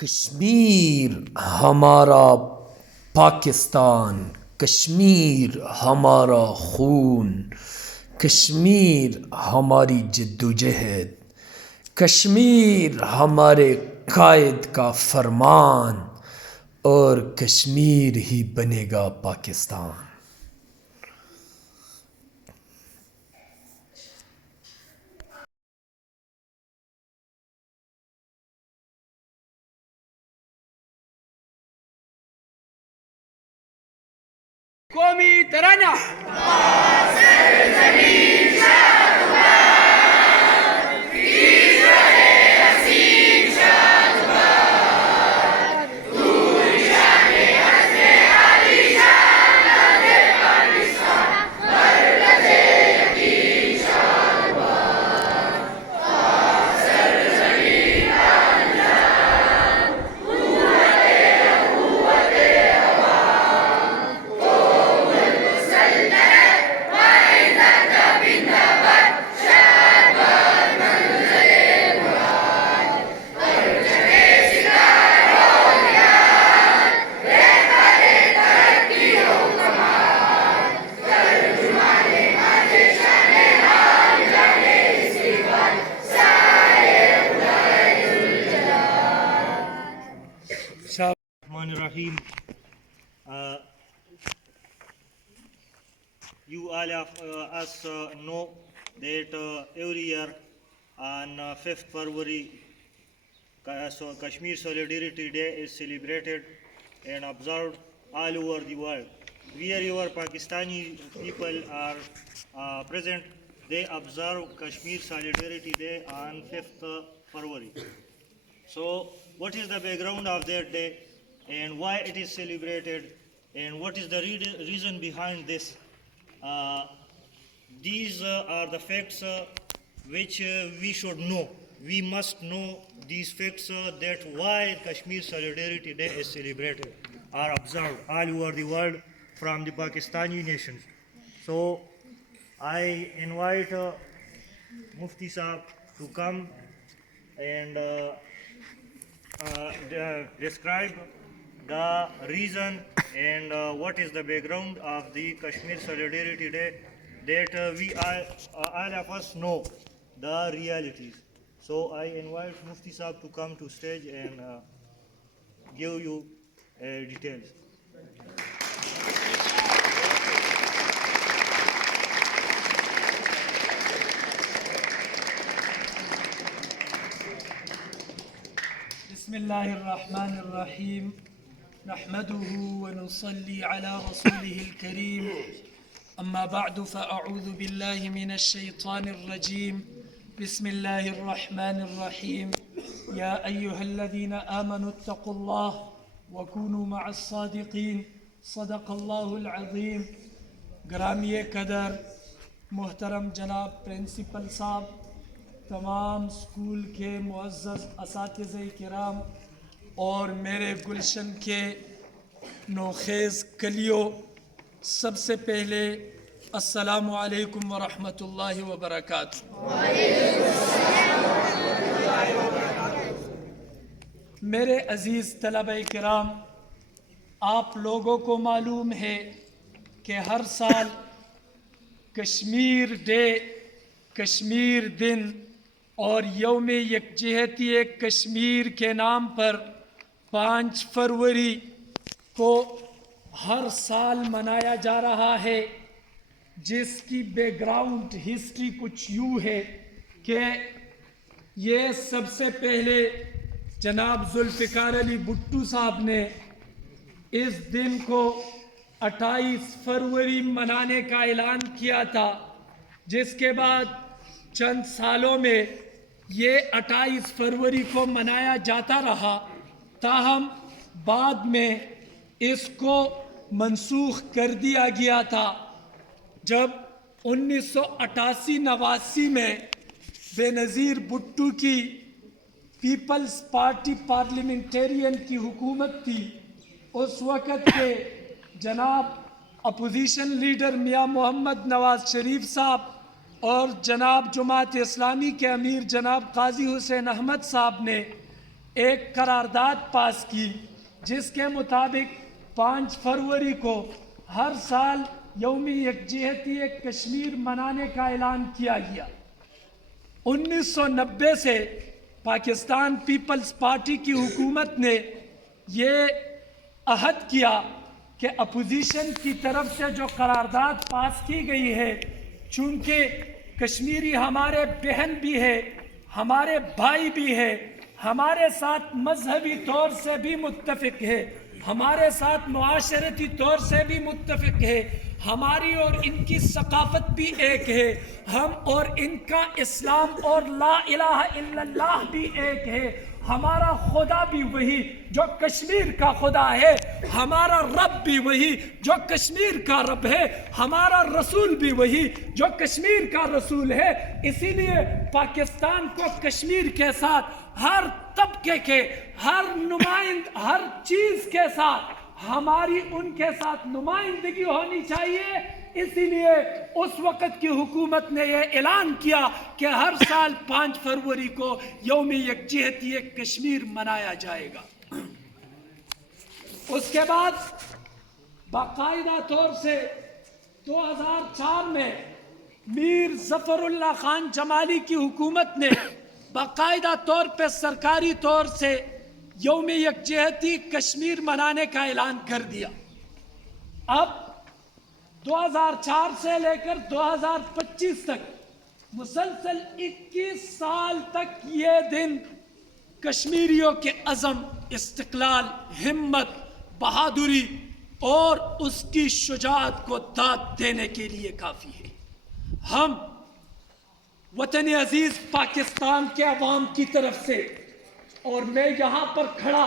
کشمیر ہمارا پاکستان، کشمیر ہمارا خون، کشمیر ہماری جدوجہد، کشمیر ہمارے قائد کا فرمان، اور کشمیر ہی بنے گا پاکستان۔ قومی ترانہ Rahim. You all of us know that every year on 5th February, Kashmir Solidarity Day is celebrated and observed all over the world. Wherever Pakistani people are present, they observe Kashmir Solidarity Day on 5th February. So, what is the background of that day, and why it is celebrated, and what is the reason behind this? These are the facts which we should know. We must know these facts that why Kashmir Solidarity Day is celebrated or observed all over the world from the Pakistani nations. So I invite Mufti Saab to come and describe the reason and what is the background of the Kashmir Solidarity Day, that we all of us know the realities. So I invite Mufti Saab to come to stage and give you details. بسم الله الرحمن الرحيم نحمده ونصلي على رسوله الكريم أما بعد فأعوذ بالله من الشيطان الرجيم بسم الله الرحمن الرحيم يا أيها الذين آمنوا اتقوا الله وكونوا مع الصادقين صدق الله العظيم. گرامی قدر محترم جناب پرنسپل صاحب، تمام اسکول کے معزز اساتذہ کرام اور میرے گلشن کے نوخیز کلیوں، سب سے پہلے السلام علیکم ورحمۃ اللہ وبرکاتہ۔ میرے عزیز طلبہ کرام، آپ لوگوں کو معلوم ہے کہ ہر سال کشمیر ڈے، کشمیر دن اور یوم یکجہتی کشمیر کے نام پر 5 فروری کو ہر سال منایا جا رہا ہے، جس کی بیک گراؤنڈ ہسٹری کچھ یوں ہے کہ یہ سب سے پہلے جناب ذوالفقار علی بھٹو صاحب نے اس دن کو 28 فروری منانے کا اعلان کیا تھا، جس کے بعد چند سالوں میں یہ 28 فروری کو منایا جاتا رہا، تاہم بعد میں اس کو منسوخ کر دیا گیا تھا جب 1988-89 میں بے نظیر بھٹو کی پیپلز پارٹی پارلیمنٹیرین کی حکومت تھی۔ اس وقت کے جناب اپوزیشن لیڈر میاں محمد نواز شریف صاحب اور جناب جماعت اسلامی کے امیر جناب قاضی حسین احمد صاحب نے ایک قرارداد پاس کی جس کے مطابق 5 فروری کو ہر سال یوم یکجہتی کشمیر منانے کا اعلان کیا گیا۔ 1990 سے پاکستان پیپلز پارٹی کی حکومت نے یہ عہد کیا کہ اپوزیشن کی طرف سے جو قرارداد پاس کی گئی ہے، چونکہ کشمیری ہمارے بہن بھی ہے، ہمارے بھائی بھی ہے، ہمارے ساتھ مذہبی طور سے بھی متفق ہے، ہمارے ساتھ معاشرتی طور سے بھی متفق ہے، ہماری اور ان کی ثقافت بھی ایک ہے، ہم اور ان کا اسلام اور لا الہ الا اللہ بھی ایک ہے، ہمارا خدا بھی وہی جو کشمیر کا خدا ہے، ہمارا رب بھی وہی جو کشمیر کا رب ہے، ہمارا رسول بھی وہی جو کشمیر کا رسول ہے۔ اسی لیے پاکستان کو کشمیر کے ساتھ ہر طبقے کے، ہر ہر چیز کے ساتھ ہماری ان کے ساتھ نمائندگی ہونی چاہیے۔ اسی لیے اس وقت کی حکومت نے یہ اعلان کیا کہ ہر سال 5 فروری کو یوم یکجہتی کشمیر منایا جائے گا۔ اس کے بعد باقاعدہ طور سے 2004 میں میر ظفر اللہ خان جمالی کی حکومت نے باقاعدہ طور پہ سرکاری طور سے یوم یکجہتی کشمیر منانے کا اعلان کر دیا۔ اب 2004 سے لے کر 2025 تک مسلسل 21 سال تک یہ دن کشمیریوں کے عزم، استقلال، ہمت، بہادری اور اس کی شجاعت کو داد دینے کے لیے کافی ہے۔ ہم وطن عزیز پاکستان کے عوام کی طرف سے، اور میں یہاں پر کھڑا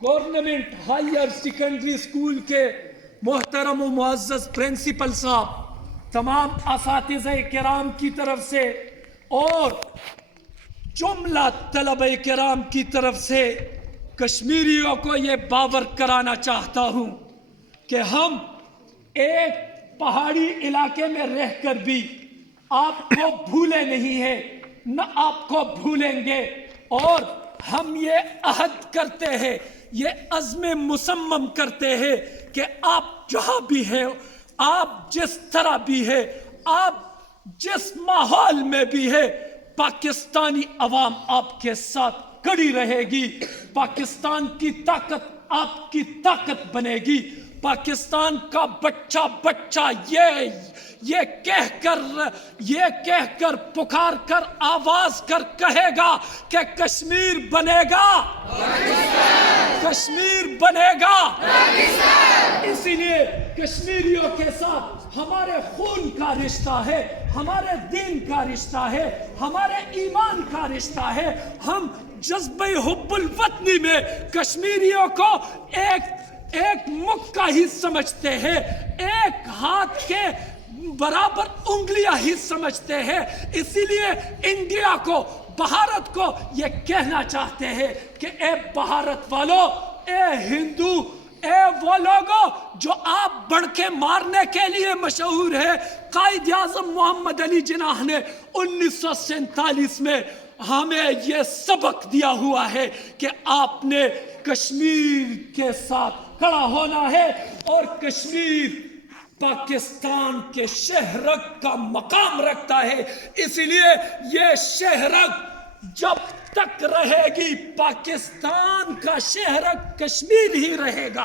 گورنمنٹ ہائر سیکنڈری اسکول کے محترم و معزز پرنسپل صاحب، تمام اساتذہ کرام کی طرف سے اور جملہ طلبہ کرام کی طرف سے کشمیریوں کو یہ باور کرانا چاہتا ہوں کہ ہم ایک پہاڑی علاقے میں رہ کر بھی آپ کو بھولے نہیں ہیں، نہ آپ کو بھولیں گے، اور ہم یہ عہد کرتے ہیں، یہ عزم مصمم کرتے ہیں کہ آپ جہاں بھی ہیں، آپ جس طرح بھی ہے، آپ جس ماحول میں بھی ہے، پاکستانی عوام آپ کے ساتھ کڑی رہے گی، پاکستان کی طاقت آپ کی طاقت بنے گی، پاکستان کا بچہ یہ کہہ کر پکار کر آواز کر کہے گا کہ کشمیر بنے گا، کشمیر بنے گا۔ اسی لیے کشمیریوں کے ساتھ ہمارے خون کا رشتہ ہے، ہمارے دین کا رشتہ ہے، ہمارے ایمان کا رشتہ ہے۔ ہم جذبہ حب الوطنی میں کشمیریوں کو ایک مکہ ہی سمجھتے ہیں، ایک ہاتھ کے برابر انگلیاں ہی سمجھتے ہیں۔ اسی لیے انڈیا کو، بھارت کو یہ کہنا چاہتے ہیں کہ اے بھارت والو، اے ہندو، اے وہ لوگوں جو آپ بڑھ کے مارنے کے لیے مشہور ہے، قائد اعظم محمد علی جناح نے 1947 میں ہمیں یہ سبق دیا ہوا ہے کہ آپ نے کشمیر کے ساتھ کھڑا ہونا ہے، اور کشمیر پاکستان کے شہرک کا مقام رکھتا ہے۔ اسی لیے یہ شہرک جب تک رہے گی، پاکستان کا شہرک کشمیر ہی رہے گا،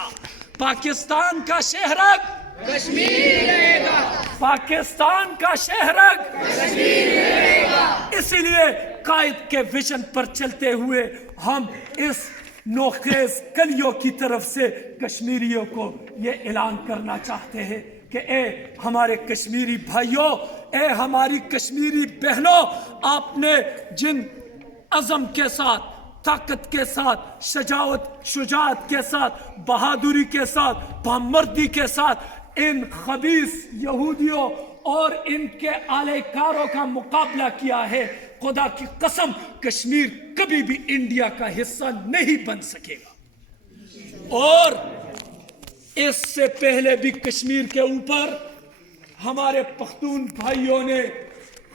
پاکستان کا شہرک کشمیر رہے گا، پاکستان کا شہرک کشمیر رہے گا۔ اسی لیے قائد کے ویژن پر چلتے ہوئے ہم اس نوخیز کلیوں کی طرف سے کشمیریوں کو یہ اعلان کرنا چاہتے ہیں کہ اے ہمارے کشمیری بھائیوں، اے ہماری کشمیری بہنوں، آپ نے جن عزم کے ساتھ، طاقت کے ساتھ، شجاعت کے ساتھ، بہادری کے ساتھ، بامردی کے ساتھ ان خبیث یہودیوں اور ان کے آلے کاروں کا مقابلہ کیا ہے، خدا کی قسم کشمیر کبھی بھی انڈیا کا حصہ نہیں بن سکے گا۔ اور اس سے پہلے بھی کشمیر کے اوپر ہمارے پختون بھائیوں نے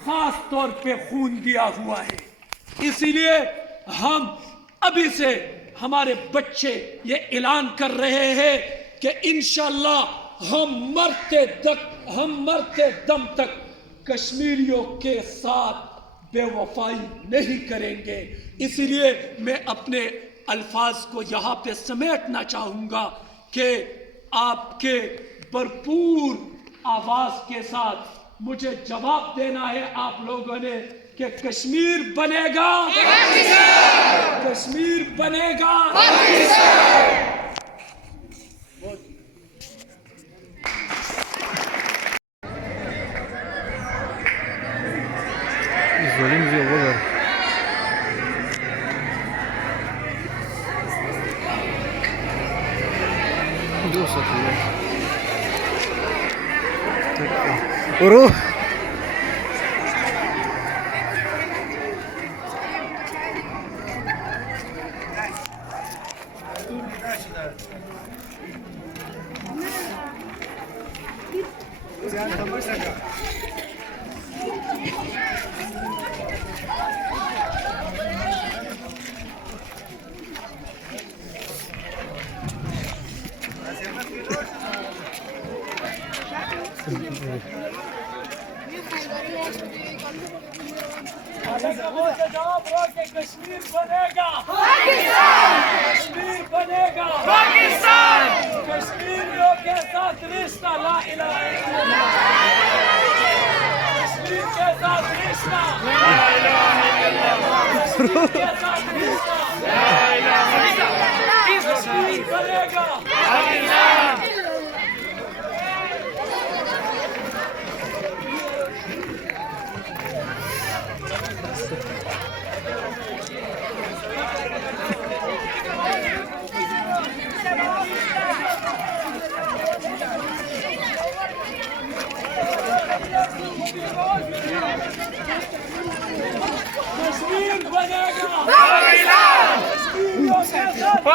خاص طور پہ خون دیا ہوا ہے۔ اسی لیے ہم ابھی سے ہمارے بچے یہ اعلان کر رہے ہیں کہ انشاءاللہ ہم مرتے دم تک کشمیریوں کے ساتھ بے وفائی نہیں کریں گے. اسی لیے میں اپنے الفاظ کو یہاں پہ سمیٹنا چاہوں گا کہ آپ کے بھرپور آواز کے ساتھ مجھے جواب دینا ہے آپ لوگوں نے کہ کشمیر بنے گا، کشمیر بنے گا. کشمیر بنے گا، کشمیر بنے گا، کشمیریوں کے ساتھ رشتہ لا الہ الا اللہ، کشمیر کے ساتھ رشتہ لا الہ الا اللہ، کشمیر کے ساتھ رشتہ لا الہ الا اللہ، کشمیر بنے گا. کشمیر بنے گا، کشمیریوں کے ساتھ